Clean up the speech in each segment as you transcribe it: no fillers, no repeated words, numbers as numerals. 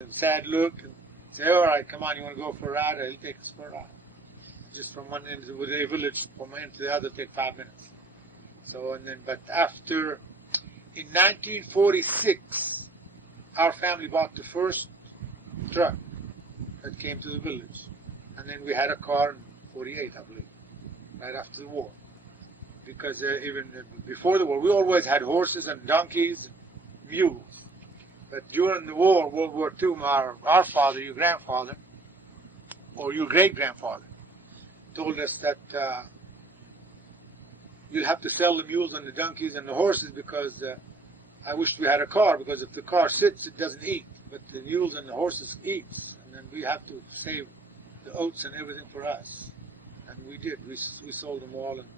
and sad look and say, all right, come on, you want to go for a ride? He'll take us for a ride. Just from one end of the village, from one end to the other, take 5 minutes. So, and then, but after, in 1946, our family bought the first truck that came to the village. And then we had a car in 48, I believe, right after the war. Because even before the war, we always had horses and donkeys and mules. But during the war, World War II, our father, your grandfather, or your great-grandfather, told us that you'll have to sell the mules and the donkeys and the horses because I wished we had a car, because if the car sits, it doesn't eat. But the mules and the horses eats, and then we have to save the oats and everything for us. And we did. We sold them all, and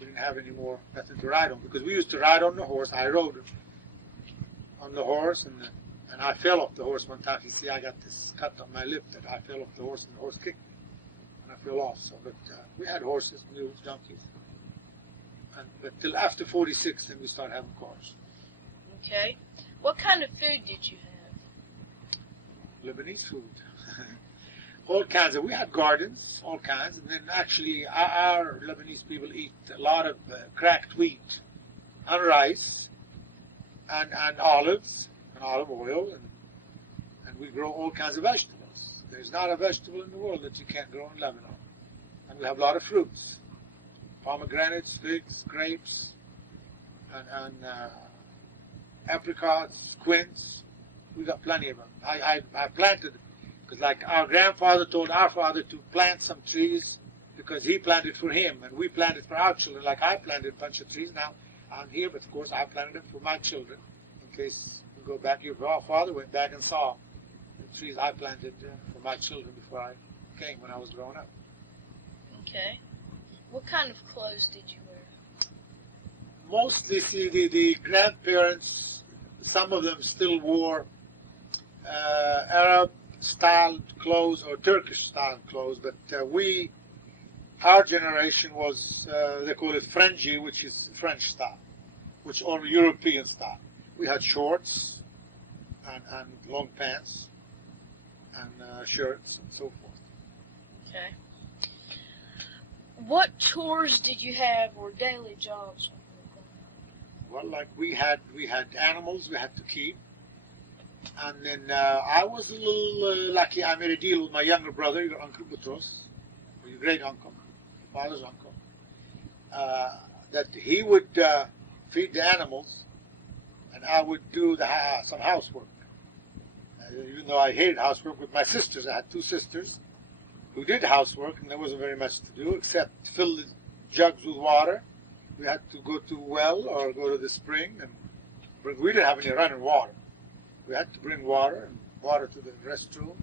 we didn't have any more, nothing to ride on, because we used to ride on the horse. I rode on the horse, and I fell off the horse one time. You see, I got this cut on my lip that I fell off the horse, and the horse kicked me, and I fell off. So, but we had horses, mules, donkeys, but till after 46, then we started having cars. Okay. What kind of food did you have? Lebanese food. All kinds of, we had gardens, all kinds, and then actually our Lebanese people eat a lot of cracked wheat and rice and olives and olive oil, and we grow all kinds of vegetables. There's not a vegetable in the world that you can't grow in Lebanon. And we have a lot of fruits, pomegranates, figs, grapes, and apricots, quince. We got plenty of them. I planted them. Because like our grandfather told our father to plant some trees because he planted for him, and we planted for our children. Like I planted a bunch of trees. Now I'm here, but of course I planted them for my children. In case we go back, your father went back and saw the trees I planted for my children before I came, when I was growing up. Okay. What kind of clothes did you wear? Mostly, see, the grandparents, some of them still wore Arab-styled clothes or Turkish-styled clothes, but our generation was, they call it Frenji, which is French style, or European style. We had shorts and long pants and shirts and so forth. Okay. What chores did you have, or daily jobs? Well, like we had animals we had to keep. And then I was a little lucky. I made a deal with my younger brother, your Uncle Boutros, or your great uncle, your father's uncle, that he would feed the animals, and I would do some housework. Even though I hated housework with my sisters, I had 2 sisters who did housework, and there wasn't very much to do except fill the jugs with water. We had to go to a well or go to the spring and bring. We didn't have any running water. We had to bring water to the restroom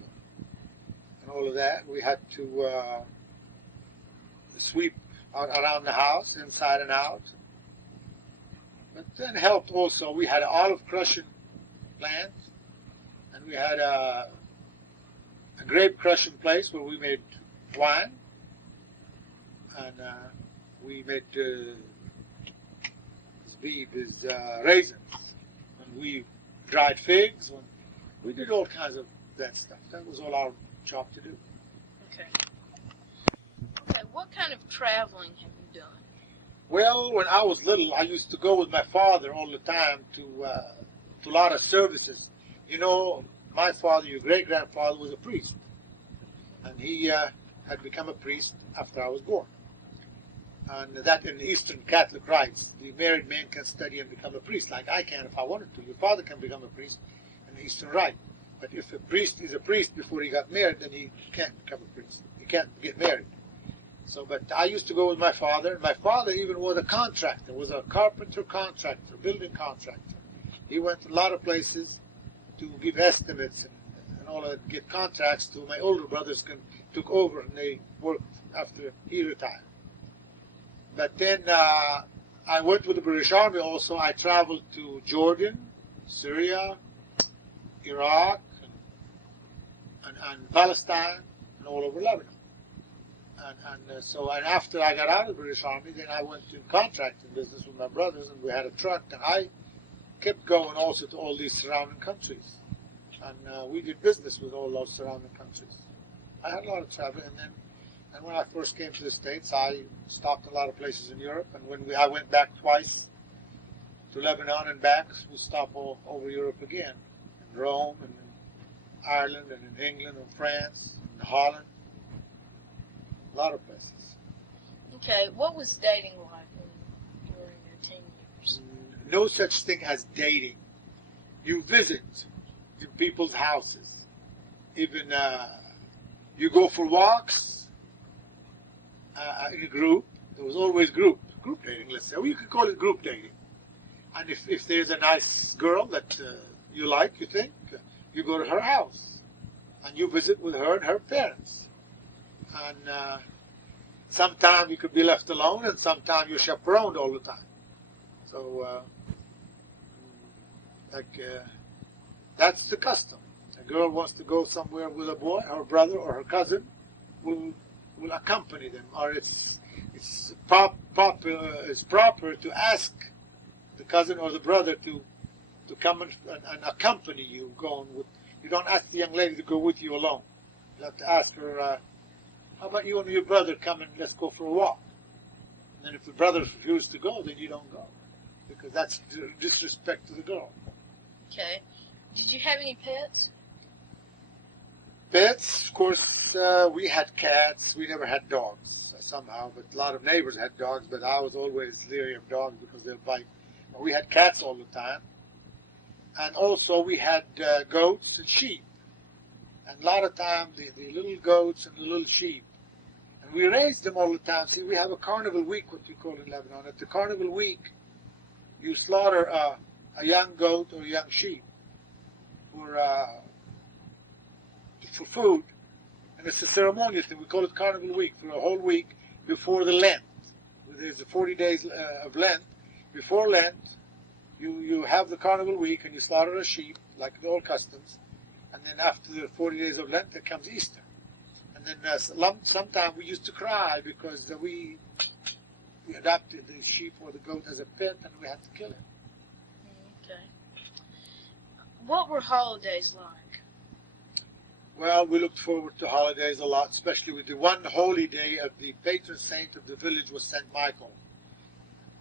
and all of that. We had to sweep around the house, inside and out. But then helped also. We had an olive crushing plant, and we had a grape crushing place where we made wine, and we made raisins, and we dried figs. We did all kinds of that stuff. That was all our job to do. Okay. Okay, what kind of traveling have you done? Well, when I was little, I used to go with my father all the time to a lot of services. You know, my father, your great-grandfather, was a priest. And he had become a priest after I was born. And that in Eastern Catholic rites, the married man can study and become a priest, like I can if I wanted to. Your father can become a priest in the Eastern rite. But if a priest is a priest before he got married, then he can't become a priest. He can't get married. So, but I used to go with my father. My father even was a contractor, was a carpenter contractor, building contractor. He went to a lot of places to give estimates and all that, get contracts to my older brothers took over, and they worked after he retired. But then I went with the British Army also. I traveled to Jordan, Syria, Iraq, and Palestine, and all over Lebanon. And after I got out of the British Army, then I went in contracting business with my brothers, and we had a truck, and I kept going also to all these surrounding countries. and we did business with all those surrounding countries. I had a lot of travel, and when I first came to the States, I stopped a lot of places in Europe, and when I went back twice to Lebanon and back, we stopped all over Europe again, in Rome, and in Ireland, and in England, and France, and Holland, a lot of places. Okay, what was dating like when you were in your teen years? No such thing as dating. You visit in people's houses. Even you go for walks in a group. There was always group dating, let's say. Well, you could call it group dating. And if there's a nice girl that you like, you think, you go to her house. And you visit with her and her parents. And sometimes you could be left alone, and sometimes you're chaperoned all the time. So, that's the custom. A girl wants to go somewhere with a boy, her brother or her cousin will accompany them, or it's proper to ask the cousin or the brother to come and accompany you. You don't ask the young lady to go with you alone. You have to ask her, how about you and your brother come and let's go for a walk? And then if the brother refuses to go, then you don't go, because that's disrespect to the girl. Okay. Did you have any pets? Pets, of course, we had cats. We never had dogs somehow, but a lot of neighbors had dogs, but I was always leery of dogs because they'll bite. But we had cats all the time. And also we had goats and sheep. And a lot of times the little goats and the little sheep. And we raised them all the time. See, we have a carnival week, what we call in Lebanon. At the carnival week, you slaughter a young goat or a young sheep for food. And it's a ceremonial thing. We call it carnival week, for a whole week before the Lent. There's the 40 days of Lent. Before Lent, you have the carnival week and you slaughter a sheep, like the old customs. And then after the 40 days of Lent, there comes Easter. And then sometimes we used to cry because we adopted the sheep or the goat as a pet and we had to kill it. Okay. What were holidays like? Well, we looked forward to holidays a lot, especially with the one holy day of the patron saint of the village was St. Michael.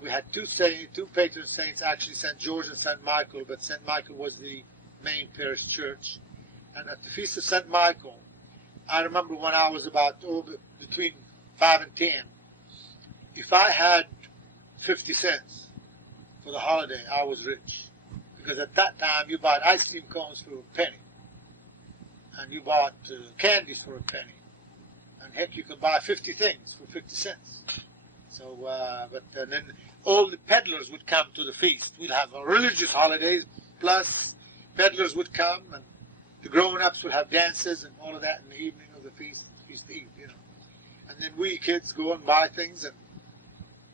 We had two patron saints, actually St. George and St. Michael, but St. Michael was the main parish church. And at the Feast of St. Michael, I remember when I was about between 5 and 10, if I had 50 cents for the holiday, I was rich. Because at that time, you bought ice cream cones for a penny. And you bought candies for a penny. And heck, you could buy 50 things for 50 cents. So, but then all the peddlers would come to the feast. We'd have religious holidays, plus peddlers would come, and the grown-ups would have dances and all of that in the evening of the feast eve, you know. And then we kids go and buy things,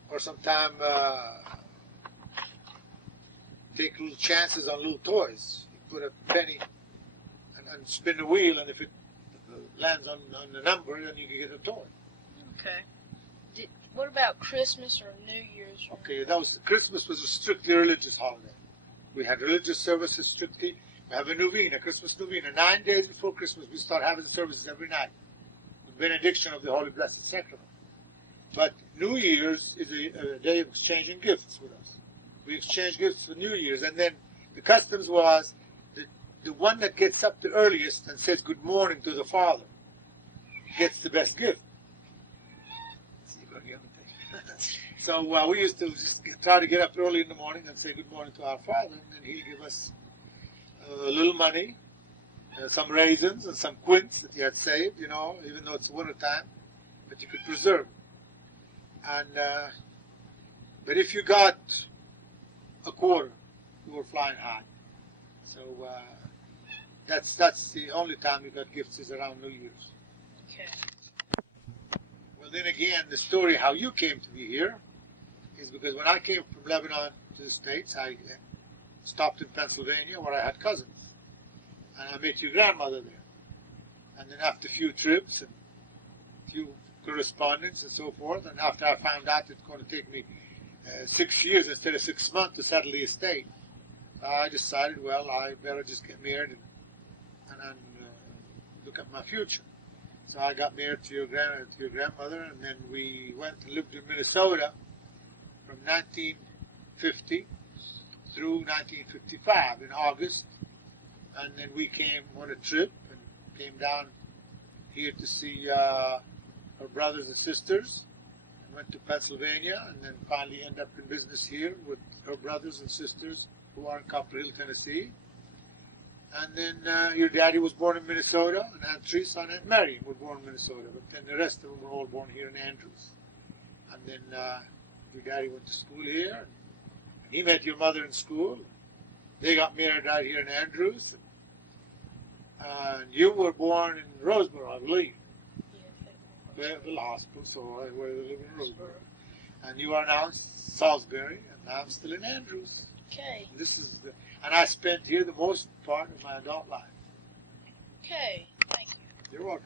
or sometime take little chances on little toys. You put a penny and spin the wheel, and if it lands on the number, then you can get a toy. Okay. What about Christmas or New Year's? Okay, Christmas was a strictly religious holiday. We had religious services strictly. We have a novena, Christmas novena. 9 days before Christmas, we start having services every night with benediction of the Holy Blessed Sacrament. But New Year's is a day of exchanging gifts with us. We exchange gifts for New Year's, and then the customs was the one that gets up the earliest and says good morning to the Father gets the best gift. So we used to just try to get up early in the morning and say good morning to our Father, and then he'd give us a little money, some raisins and some quince that he had saved, you know, even though it's winter time, but you could preserve it. And but if you got a quarter, you were flying high. So that's the only time you got gifts is around New Year's. Okay. Well, then again, the story how you came to be here is because when I came from Lebanon to the States, I stopped in Pennsylvania where I had cousins. And I met your grandmother there. And then after a few trips and a few correspondence and so forth, and after I found out it's going to take me 6 years instead of 6 months to settle the estate, I decided, well, I better just get married and and then look at my future. So I got married to your grandmother, and then we went and lived in Minnesota from 1950 through 1955 in August, and then we came on a trip and came down here to see her brothers and sisters, and went to Pennsylvania, and then finally ended up in business here with her brothers and sisters who are in Copper Hill, Tennessee. And then your daddy was born in Minnesota, and Aunt Teresa and Aunt Mary were born in Minnesota, but then the rest of them were all born here in Andrews. And then your daddy went to school here, and he met your mother in school. They got married right here in Andrews. And you were born in Roseboro, I believe. Yeah, Fayetteville Hospital, so where they live in Roseboro. And you are now in Salisbury, and I'm still in Andrews. Okay. And I spent here the most part of my adult life. Okay. Thank you. You're welcome.